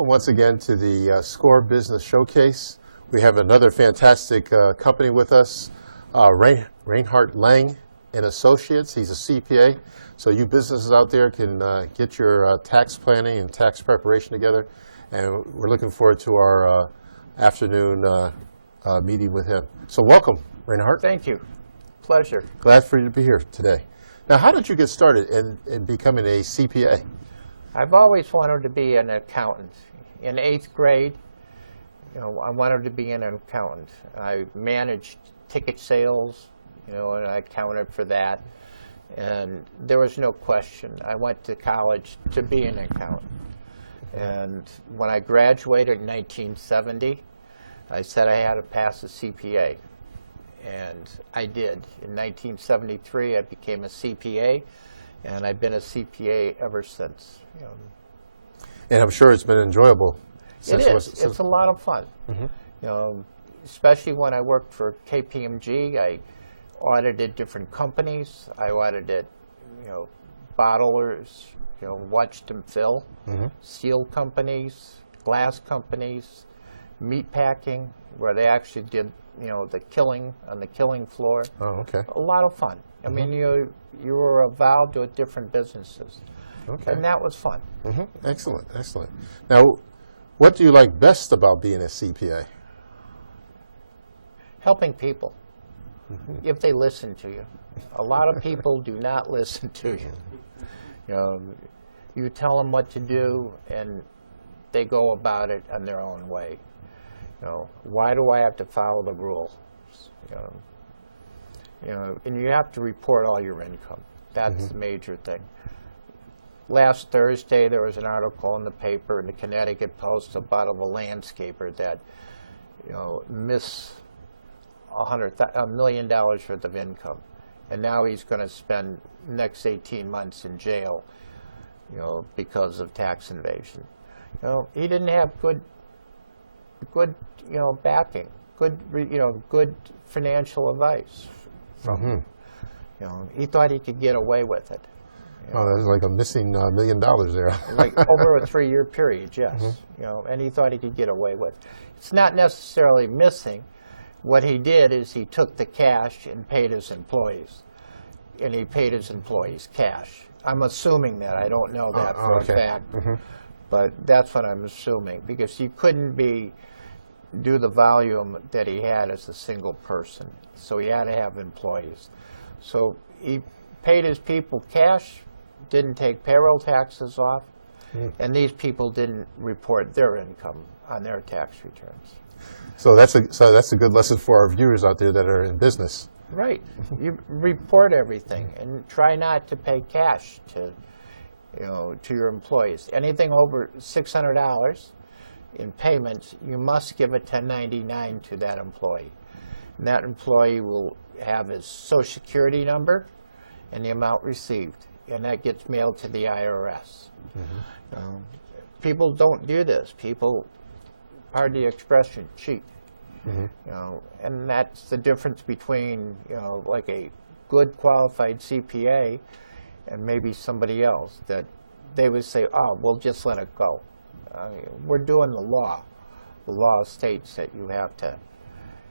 welcome once again to the SCORE Business Showcase. We have another fantastic company with us, Reinhardt Lang and Associates. He's a CPA, so you businesses out there can get your tax planning and tax preparation together. And we're looking forward to our afternoon meeting with him. So welcome, Reinhardt. Thank you. Pleasure. Glad for you to be here today. Now, how did you get started in becoming a CPA? I've always wanted to be an accountant. In 8th grade, I wanted to be an accountant. I managed ticket sales, and I accounted for that. And there was no question. I went to college to be an accountant. And when I graduated in 1970, I said I had to pass a CPA. And I did. In 1973, I became a CPA, and I've been a CPA ever since. And I'm sure it's been enjoyable. It is. It's a lot of fun. Mm-hmm. Especially when I worked for KPMG, I audited different companies. I audited, bottlers, watched them fill, steel companies, glass companies, meat packing, where they actually did, the killing on the killing floor. Oh, okay. A lot of fun. I mean, you were involved with different businesses. Okay. And that was fun. Excellent, excellent. Now, what do you like best about being a CPA? Helping people, if they listen to you. A lot of people do not listen to you. You tell them what to do, and they go about it in their own way. Why do I have to follow the rules? And you have to report all your income. That's the major thing. Last Thursday, there was an article in the paper in the Connecticut Post about a landscaper that, missed $1 million worth of income, and now he's going to spend the next 18 months in jail, because of tax evasion. He didn't have good, backing, good financial advice from him. He thought he could get away with it. Oh, there's like a missing $1 million there. Like over a 3-year period, yes. And he thought he could get away with it. It's not necessarily missing. What he did is he took the cash and paid his employees. And he paid his employees cash. I'm assuming that. I don't know that for a fact. But that's what I'm assuming, because he couldn't do the volume that he had as a single person. So he had to have employees. So he paid his people cash, didn't take payroll taxes off, and these people didn't report their income on their tax returns. So that's a good lesson for our viewers out there that are in business. Right. You report everything and try not to pay cash to your employees. Anything over $600 in payments, you must give a 1099 to that employee. And that employee will have his Social Security number and the amount received, and that gets mailed to the IRS. People don't do this. People, pardon the expression, cheat. And that's the difference between like a good qualified CPA and maybe somebody else, that they would say, oh, we'll just let it go. We're doing the law. The law states that you have to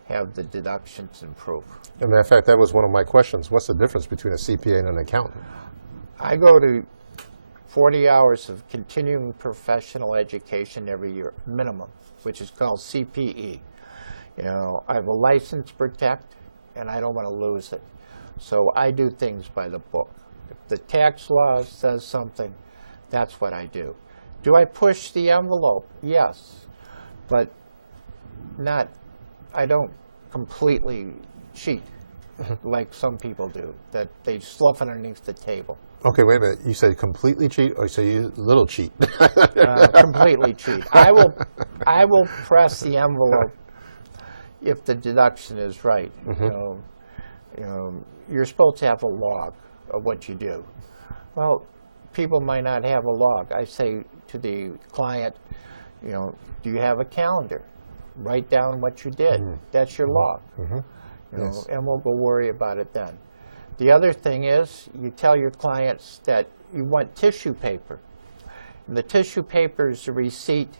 have the deductions and proof. As a matter of fact, that was one of my questions. What's the difference between a CPA and an accountant? I go to 40 hours of continuing professional education every year, minimum, which is called CPE. I have a license to protect, and I don't want to lose it. So I do things by the book. If the tax law says something, that's what I do. Do I push the envelope? Yes, but I don't completely cheat like some people do, that they slough underneath the table. Okay, wait a minute. You said completely cheat, or so you little cheat? Completely cheat. I will press the envelope if the deduction is right. You're supposed to have a log of what you do. Well, people might not have a log. I say to the client, do you have a calendar? Write down what you did. That's your log. Yes. And we'll go worry about it then. The other thing is, you tell your clients that you want tissue paper. And the tissue paper is a receipt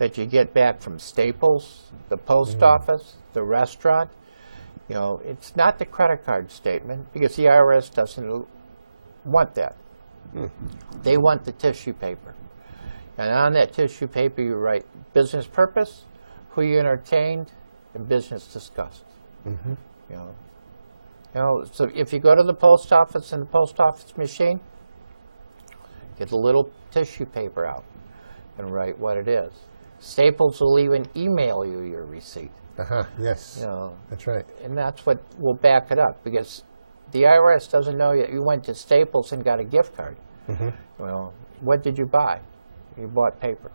that you get back from Staples, the post office, the restaurant, you know, it's not the credit card statement because the IRS doesn't want that. They want the tissue paper. And on that tissue paper, you write business purpose, who you entertained, and business discussed. You know, so if you go to the post office and the post office machine, get a little tissue paper out and write what it is. Staples will even email you your receipt. Yes, You know, that's right. and that's what will back it up because the IRS doesn't know that you went to Staples and got a gift card. Well, what did you buy? You bought paper.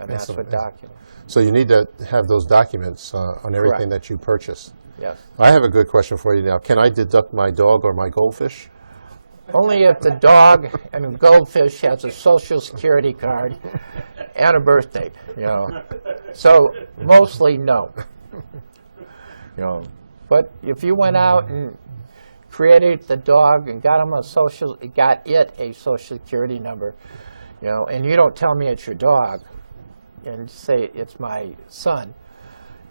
And that's what documents. So you need to have those documents on everything that you purchase. Yes. I have a good question for you now. Can I deduct my dog or my goldfish? Only if the dog and goldfish has a social security card and a birth date, you know. So mostly no. You know, but if you went out and created the dog and got it a social security number, you know, and you don't tell me it's your dog and say it's my son,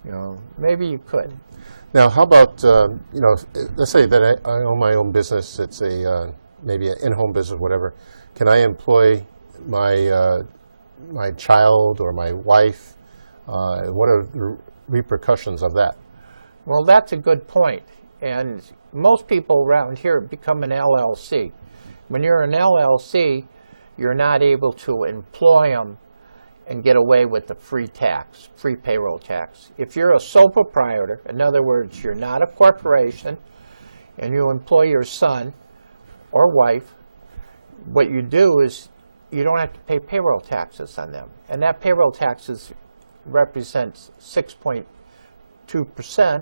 you know, maybe you could. Now, how about, you know, let's say that I own my own business. It's a maybe an in-home business, whatever. Can I employ my my child or my wife? What are the repercussions of that? Well, that's a good point. And most people around here become an LLC. When you're an LLC, you're not able to employ them and get away with the free tax, free payroll tax. If you're a sole proprietor, in other words, you're not a corporation, and you employ your son or wife, what you do is you don't have to pay payroll taxes on them. And that payroll taxes represents 6.2%,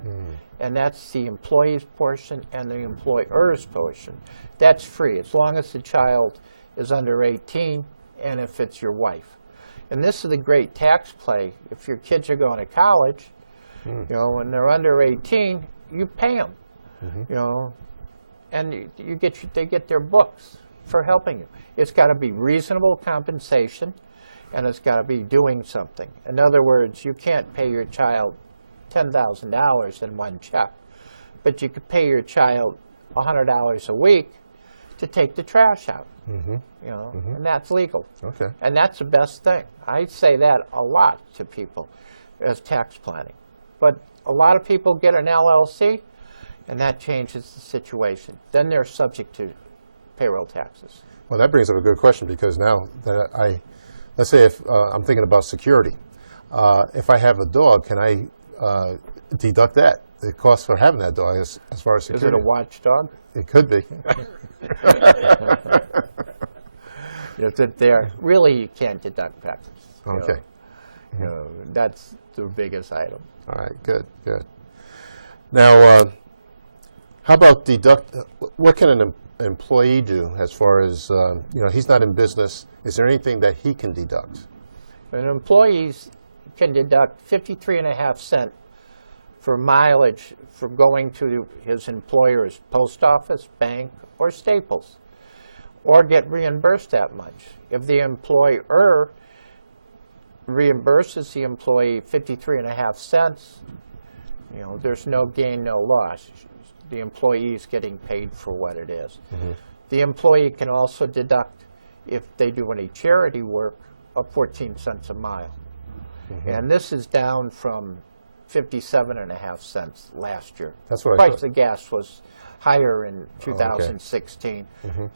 and that's the employee's portion and the employer's portion. That's free as long as the child is under 18 and if it's your wife. And this is the great tax play. If your kids are going to college, you know, when they're under 18, you pay them, you know, and they get their books for helping you. It's got to be reasonable compensation, and it's got to be doing something. In other words, you can't pay your child $10,000 in one check, but you could pay your child $100 a week to take the trash out. You know, and that's legal. Okay. And that's the best thing. I say that a lot to people as tax planning. But a lot of people get an LLC, and that changes the situation. Then they're subject to payroll taxes. Well, that brings up a good question because now that let's say if I'm thinking about security, if I have a dog, can I deduct that? The cost for having that dog as far as security. Is it a watchdog? It could be. Is it there? Really, you can't deduct taxes. Okay. You know, that's the biggest item. All right, good, good. Now, how about what can an employee do as far as, you know, he's not in business. Is there anything that he can deduct? An employee can deduct 53.5 cents for mileage for going to his employer's post office, bank, or Staples, or get reimbursed that much. If the employer reimburses the employee 53.5 cents, you know, there's no gain, no loss. The employee is getting paid for what it is. The employee can also deduct, if they do any charity work, of 14 cents a mile. And this is down from 57.5 cents last year. That's what I Price thought. of gas was higher in 2016.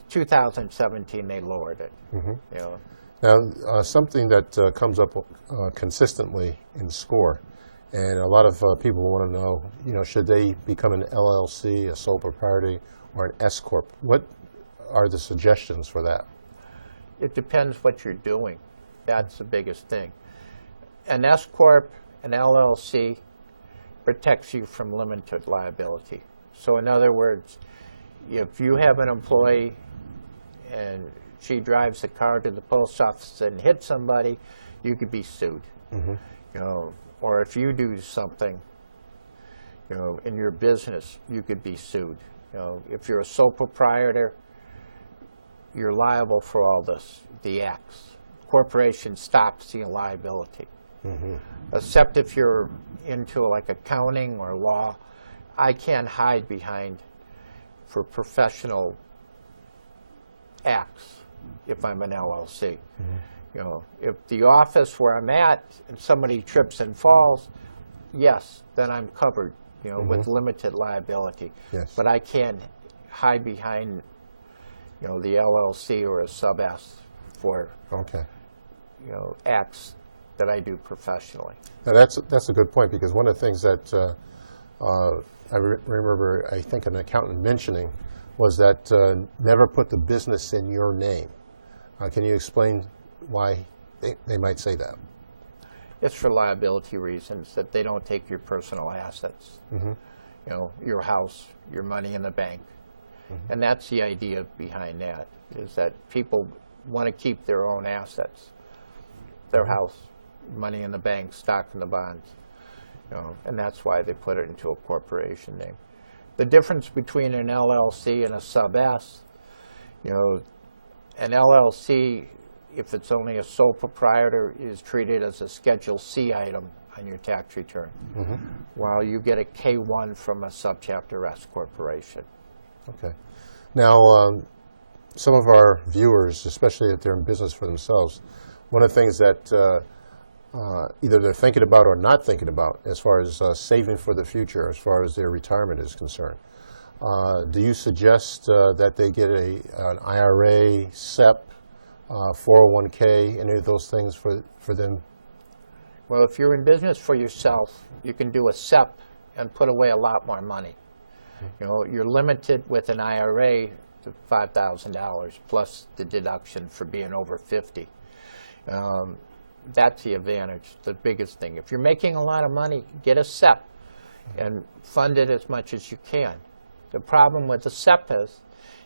2017, they lowered it. You know. Now, something that comes up consistently in SCORE, and a lot of people want to know, you know, should they become an LLC, a sole proprietor, or an S corp? What are the suggestions for that? It depends what you're doing. That's the biggest thing. An S corp, an LLC, protects you from limited liability. So in other words, if you have an employee and she drives the car to the post office and hits somebody, you could be sued. You know, or if you do something, you know, in your business, you could be sued. You know, if you're a sole proprietor, you're liable for all this, the acts. corporation stops the liability. Except if you're into like accounting or law, I can't hide behind for professional acts if I'm an LLC. You know, if the office where I'm at and somebody trips and falls, yes, then I'm covered, you know, with limited liability. Yes. But I can't hide behind, you know, the LLC or a sub-S for, Okay. you know, acts that I do professionally. Now that's a good point, because one of the things that I remember, I think, an accountant mentioning was that never put the business in your name. Can you explain why they might say that? It's for liability reasons, that they don't take your personal assets. You know, your house, your money in the bank. And that's the idea behind that, is that people want to keep their own assets, their house, money in the bank, stock in the bonds, you know, and that's why they put it into a corporation name. The difference between an LLC and a sub-S, you know, an LLC, if it's only a sole proprietor, is treated as a Schedule C item on your tax return, while you get a K-1 from a subchapter S corporation. Okay. Now, some of our viewers, especially if they're in business for themselves, one of the things that either they're thinking about or not thinking about as far as saving for the future, as far as their retirement is concerned, do you suggest that they get an IRA, SEP, 401k, any of those things for them? Well, if you're in business for yourself, you can do a SEP and put away a lot more money. You know, you're limited with an IRA to $5,000 plus the deduction for being over 50. That's the advantage, the biggest thing. If you're making a lot of money, get a SEP and fund it as much as you can. The problem with the SEP is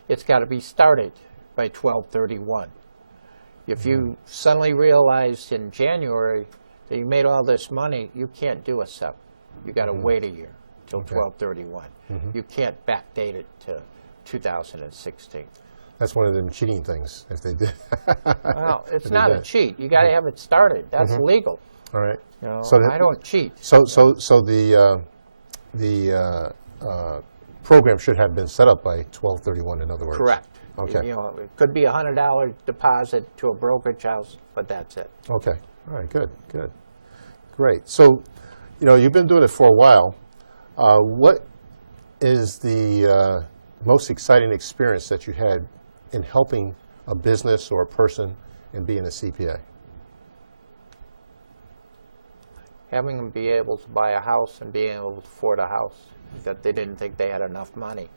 it's got to be started by 12/31. If you suddenly realize in January that you made all this money, you can't do a SEP. You got to wait a year till 12/31. You can't backdate it to 2016. That's one of them cheating things, if they did. Well, it's not a cheat. You got to have it started. That's legal. All right. You know, So I don't cheat. So the program should have been set up by 12/31, in other words. Correct. Okay. You know, it could be a $100 deposit to a brokerage house, but that's it. Okay. All right. Good. Good. Great. So, you know, you've been doing it for a while. What is the most exciting experience that you had in helping a business or a person in being a CPA? Having them be able to buy a house and being able to afford a house, that they didn't think they had enough money.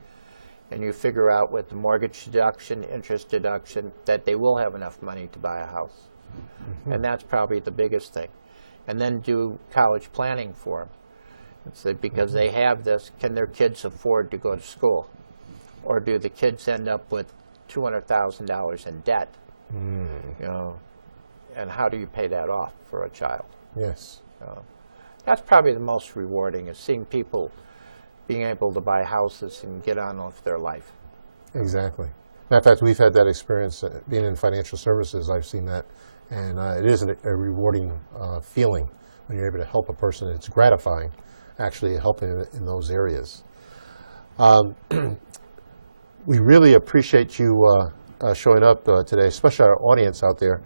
And you figure out with the mortgage deduction, interest deduction, that they will have enough money to buy a house. And that's probably the biggest thing. And then do college planning for them. So because they have this, can their kids afford to go to school? Or do the kids end up with $200,000 in debt? You know, and how do you pay that off for a child? Yes. That's probably the most rewarding, is seeing people being able to buy houses and get on with their life. Exactly. Matter of fact, we've had that experience being in financial services. I've seen that, and it is a rewarding feeling when you're able to help a person. It's gratifying, actually, helping in those areas. We really appreciate you showing up today, especially our audience out there,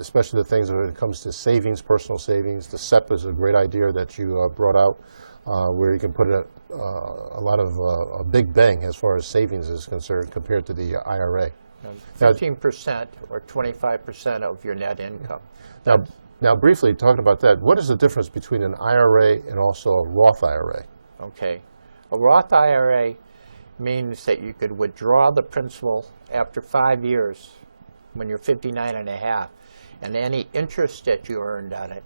especially the things when it comes to savings, personal savings. The SEP is a great idea that you brought out, where you can put a lot of a big bang as far as savings is concerned compared to the IRA. 15% or 25% of your net income. Now, briefly talking about that, what is the difference between an IRA and also a Roth IRA? Okay. A Roth IRA means that you could withdraw the principal after 5 years when you're 59 and a half, and any interest that you earned on it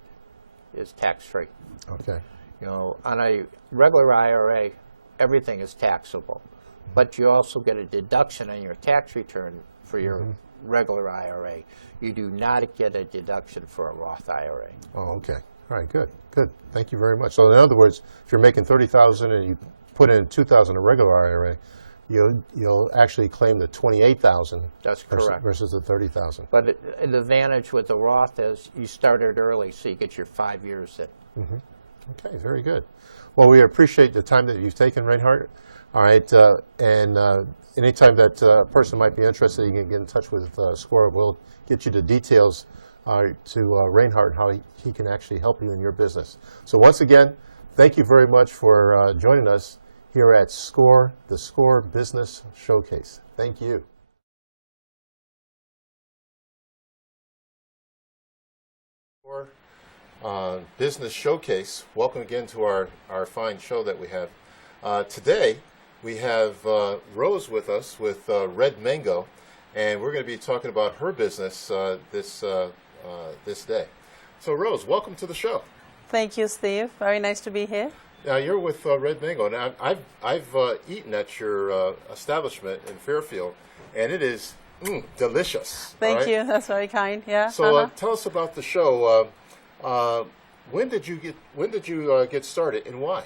is tax-free. Okay. You know, on a regular IRA, everything is taxable, but you also get a deduction on your tax return for your regular IRA. You do not get a deduction for a Roth IRA. Oh, okay. All right, good, good. Thank you very much. So in other words, if you're making $30,000 and you put in $2,000 a regular IRA, you'll actually claim the 28,000. That's correct. Versus the 30,000. But the advantage with the Roth is you started early, so you get your 5 years in. Okay, very good. Well, we appreciate the time that you've taken, Reinhardt. All right, and anytime that person might be interested, you can get in touch with SCORE. We'll get you the details to Reinhardt, how he can actually help you in your business. So once again, thank you very much for joining us here at SCORE, the SCORE Business Showcase. Thank you. SCORE Business Showcase. Welcome again to our fine show that we have. Today, we have Rose with us with Red Mango, and we're going to be talking about her business this day. So Rose, welcome to the show. Thank you, Steve. Very nice to be here. Now you're with Red Mango, and I've eaten at your establishment in Fairfield, and it is delicious. Thank you. That's very kind. Yeah. So tell us about the show. When did you get started, and why?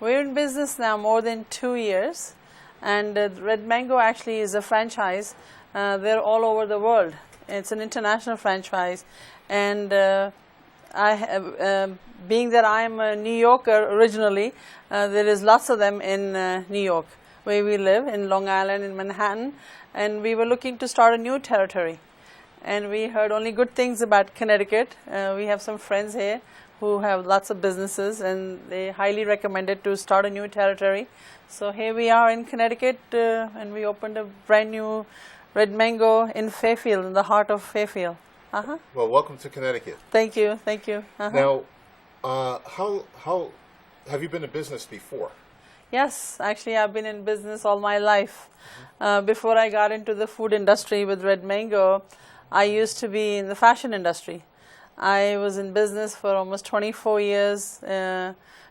We're in business now more than 2 years, and Red Mango actually is a franchise. They're all over the world. It's an international franchise, and I have, being that I'm a New Yorker originally, there is lots of them in New York, where we live, in Long Island, in Manhattan, and we were looking to start a new territory. And we heard only good things about Connecticut. We have some friends here who have lots of businesses, and they highly recommended to start a new territory. So here we are in Connecticut, and we opened a brand new Red Mango in Fairfield, in the heart of Fairfield. Well, welcome to Connecticut. Thank you, thank you. Now, how have you been in business before? Yes, actually I've been in business all my life. Before I got into the food industry with Red Mango, I used to be in the fashion industry. I was in business for almost 24 years,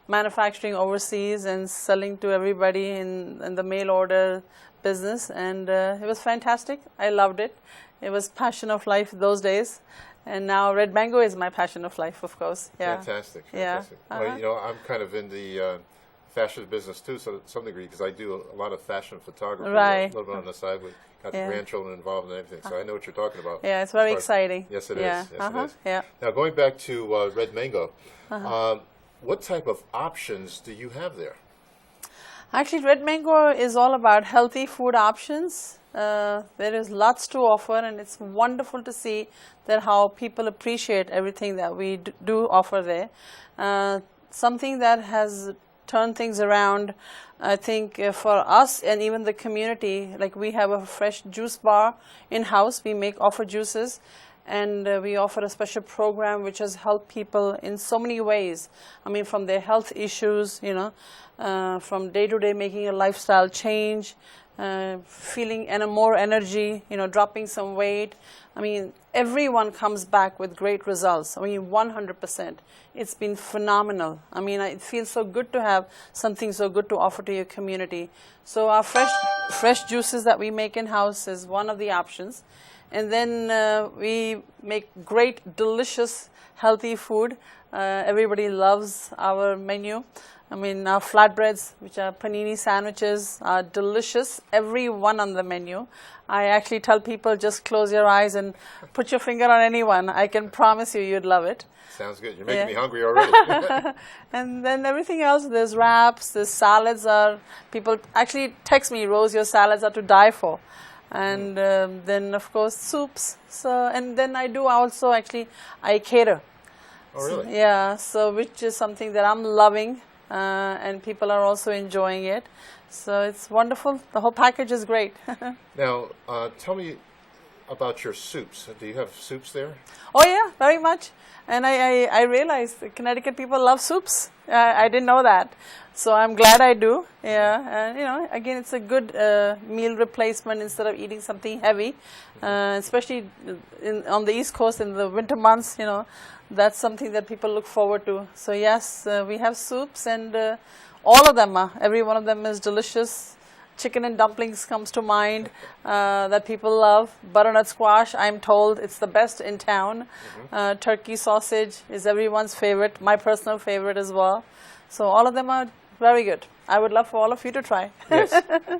manufacturing overseas and selling to everybody in the mail order business, and it was fantastic. I loved it. It was passion of life those days, and now Red Mango is my passion of life, of course. Yeah. Fantastic, fantastic. Yeah. Well, you know, I'm kind of in the fashion business too, so to some degree, because I do a lot of fashion photography, right. A little bit on the side. We got the grandchildren involved and everything, so I know what you're talking about. Yeah, it's very exciting. Yes, it is. Yeah. Yes, it is. Yeah. Now, going back to Red Mango, what type of options do you have there? Actually, Red Mango is all about healthy food options. There is lots to offer, and it's wonderful to see that how people appreciate everything that we do offer there. Something that has turned things around, I think, for us and even the community. Like, we have a fresh juice bar in-house. We offer juices, and we offer a special program which has helped people in so many ways. I mean, from their health issues, you know, from day-to-day making a lifestyle change, feeling more energy, you know, dropping some weight. I mean, everyone comes back with great results. I mean, 100%. It's been phenomenal. I mean, it feels so good to have something so good to offer to your community. So our fresh juices that we make in-house is one of the options. And then we make great, delicious, healthy food. Everybody loves our menu. I mean, our flatbreads, which are panini sandwiches, are delicious. Every one on the menu. I actually tell people, just close your eyes and put your finger on any one. I can promise you, you'd love it. Sounds good. You're making me hungry already. And then everything else, there's wraps, there's salads. People actually text me, Rose, your salads are to die for. And then, of course, soups. So, and then I do also, actually, I cater. Oh, really? So, yeah, so which is something that I'm loving. And people are also enjoying it. So it's wonderful. The whole package is great. Now, tell me about your soups. Do you have soups there? Oh, yeah, very much. And I realized that Connecticut people love soups. I didn't know that. So I'm glad I do. Yeah, and you know, again, it's a good meal replacement instead of eating something heavy, especially on the East Coast in the winter months. You know, that's something that people look forward to. So yes, we have soups, and all of them, every one of them is delicious. Chicken and dumplings comes to mind that people love. Butternut squash, I'm told it's the best in town. Turkey sausage is everyone's favorite, my personal favorite as well. So all of them are very good. I would love for all of you to try. Yes.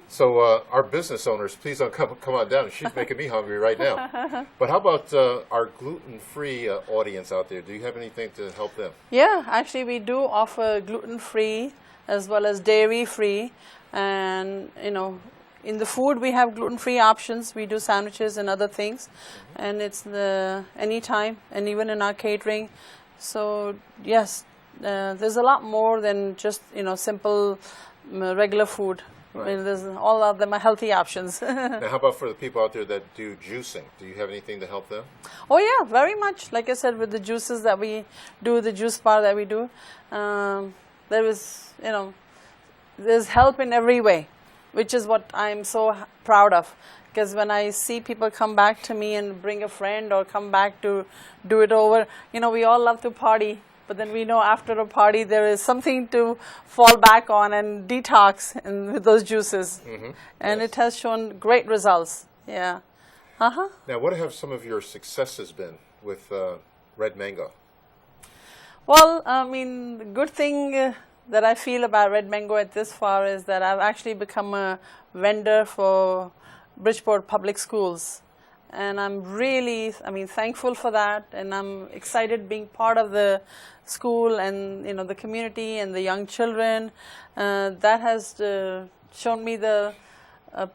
So our business owners, please don't come on down. She's making me hungry right now. But how about our gluten-free audience out there? Do you have anything to help them? Yeah, actually we do offer gluten-free as well as dairy-free, and in the food we have gluten-free options. We do sandwiches and other things, and it's anytime, and even in our catering. So yes, there's a lot more than just simple regular food. Right. I mean, there's all of them are healthy options. Now, how about for the people out there that do juicing? Do you have anything to help them? Oh yeah, very much. Like I said, with the juices that we do, the juice bar that we do, there is, there's help in every way, which is what I'm so proud of. Because when I see people come back to me and bring a friend or come back to do it over, we all love to party. But then we know after a party there is something to fall back on and detox with those juices. Mm-hmm. And yes. It has shown great results. Yeah. Uh-huh. Now, what have some of your successes been with Red Mango? Well, I mean, the good thing that I feel about Red Mango at this far is that I've actually become a vendor for Bridgeport Public Schools. And I'm really, thankful for that, and I'm excited being part of the school and the community and the young children. That has shown me the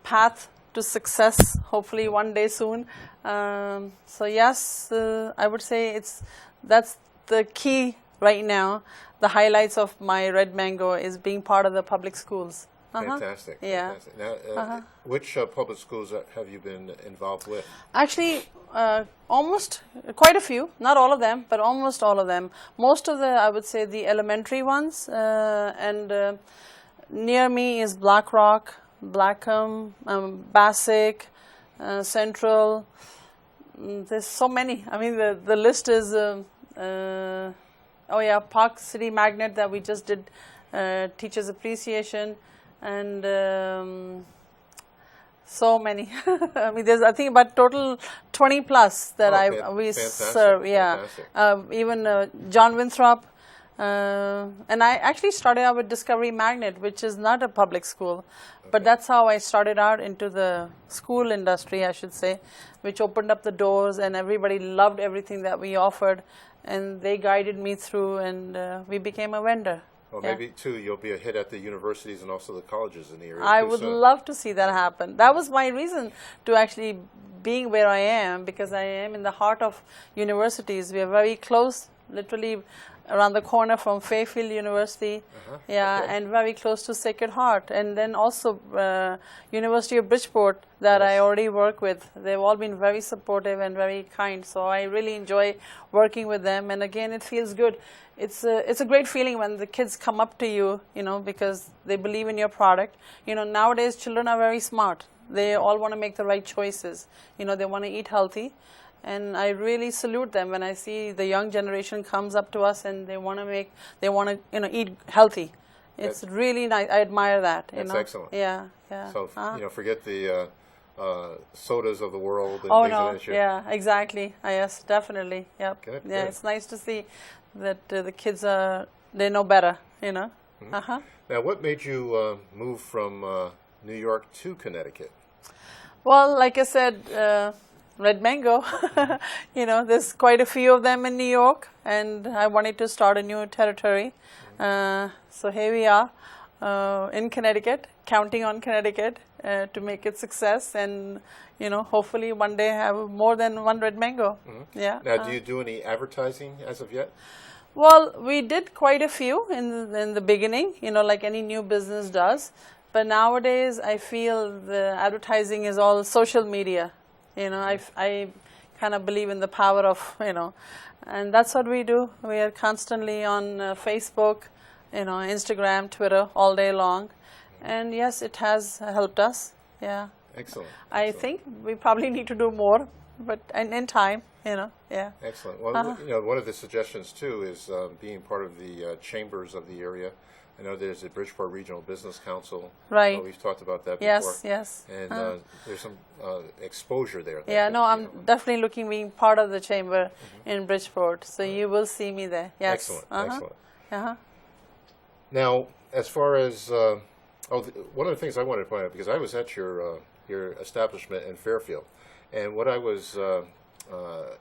path to success, hopefully one day soon. So yes, I would say that's the key right now. The highlights of my Red Mango is being part of the public schools. Fantastic. Yeah. Fantastic. Now, which public schools have you been involved with? Actually, almost quite a few. Not all of them, but almost all of them. Most of I would say, the elementary ones. And near me is Black Rock, Blackham, Bassick, Central. There's so many. I mean, the list is. Park City Magnet that we just did Teachers Appreciation. And so many. I mean, there's I think about total 20 plus that we serve. Yeah, even John Winthrop, and I actually started out with Discovery Magnet, which is not a public school, but that's how I started out into the school industry, I should say, which opened up the doors, and everybody loved everything that we offered, and they guided me through, and we became a vendor. Well, maybe, too, you'll be a hit at the universities and also the colleges in the area. I would love to see that happen. That was my reason to actually being where I am, because I am in the heart of universities. We are very close, literally around the corner from Fairfield University, and very close to Sacred Heart. And then also University of Bridgeport that I already work with. They've all been very supportive and very kind. So I really enjoy working with them. And again, it feels good. It's a great feeling when the kids come up to you, because they believe in your product. Nowadays children are very smart. They all want to make the right choices. They want to eat healthy. And I really salute them when I see the young generation comes up to us and they want to eat healthy. It's really nice. I admire that. That's excellent. Yeah. So forget the sodas of the world. And oh things no! of that nature. Yeah, exactly. Yes, definitely. Yep. Good, yeah, good. It's nice to see that the kids they know better. Mm-hmm. Now, what made you move from New York to Connecticut? Well, like I said. Red Mango, there's quite a few of them in New York, and I wanted to start a new territory. So here we are in Connecticut, counting on Connecticut to make it success, and hopefully one day have more than one Red Mango. Mm-hmm. Yeah. Now, do you do any advertising as of yet? Well, we did quite a few in the beginning, like any new business does. But nowadays, I feel the advertising is all social media. I kind of believe in the power of, and that's what we do. We are constantly on Facebook, Instagram, Twitter all day long. And yes, it has helped us. Yeah. Excellent. I think we probably need to do more, but in time, yeah. Excellent. Well, one of the suggestions, too, is being part of the chambers of the area. I know there's a Bridgeport Regional Business Council. Right. We've talked about that before. Yes. And there's some exposure there. Yeah, no, I'm definitely being part of the chamber in Bridgeport. So you will see me there. Yes. Excellent. Excellent. Uh-huh. Now, as far as one of the things I wanted to point out, because I was at your establishment in Fairfield, and what I was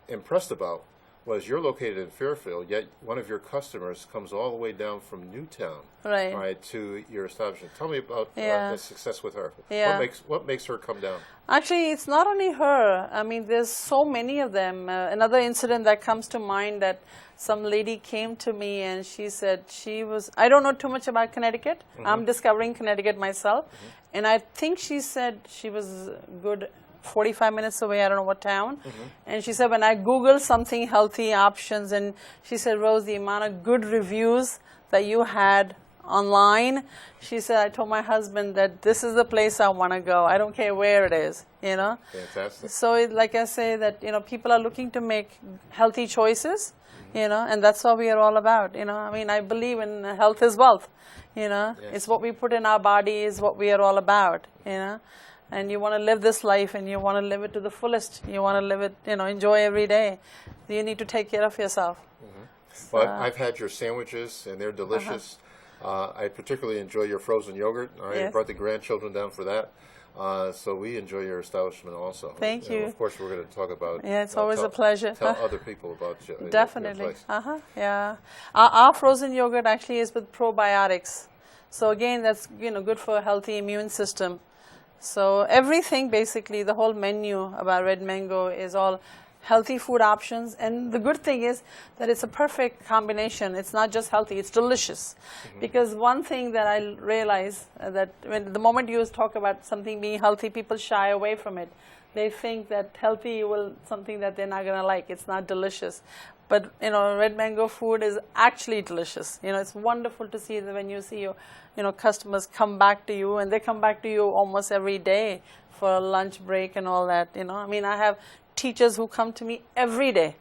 impressed about was you're located in Fairfield, yet one of your customers comes all the way down from Newtown, Right. to your establishment. Tell me about Yeah. the success with her. Yeah. What makes her come down? Actually, it's not only her. I mean, there's so many of them. Another incident that comes to mind, that some lady came to me and she said I don't know too much about Connecticut. I'm discovering Connecticut myself. And I think she said she was good 45 minutes away, I don't know what town. And she said, when I Googled something, healthy options, and she said, Rose, the amount of good reviews that you had online, she said, I told my husband that this is the place I want to go. I don't care where it is, you know. Fantastic. So like I say, that, you know, people are looking to make healthy choices, you know, and that's what we are all about, you know. I mean, I believe in health is wealth, you know. Yes. It's what we put in our body is what we are all about, you know. And you want to live this life, and you want to live it to the fullest. You want to live it, you know, enjoy every day. You need to take care of yourself. Well, I've had your sandwiches, and they're delicious. I particularly enjoy your frozen yogurt. I Yes. brought the grandchildren down for that. So we enjoy your establishment also. Thank you. Of course, we're going to talk about. Yeah, it's always a pleasure. Tell other people about your Definitely. place. Yeah. Our frozen yogurt actually is with probiotics. So again, that's, you know, good for a healthy immune system. So everything, basically, the whole menu about Red Mango is all healthy food options. And the good thing is that it's a perfect combination. It's not just healthy, it's delicious. Because one thing that I realize, that the moment you talk about something being healthy, people shy away from it. They think that healthy will something that they're not going to like. It's not delicious. But, you know, Red Mango food is actually delicious. You know, it's wonderful to see that when you see your, you know, customers come back to you, and they come back to you almost every day for a lunch break and all that, you know. I mean, I have teachers who come to me every day,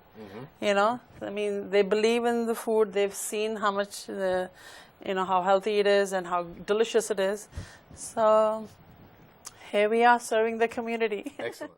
you know. I mean, they believe in the food. They've seen how much, you know, how healthy it is and how delicious it is. So here we are serving the community. Excellent.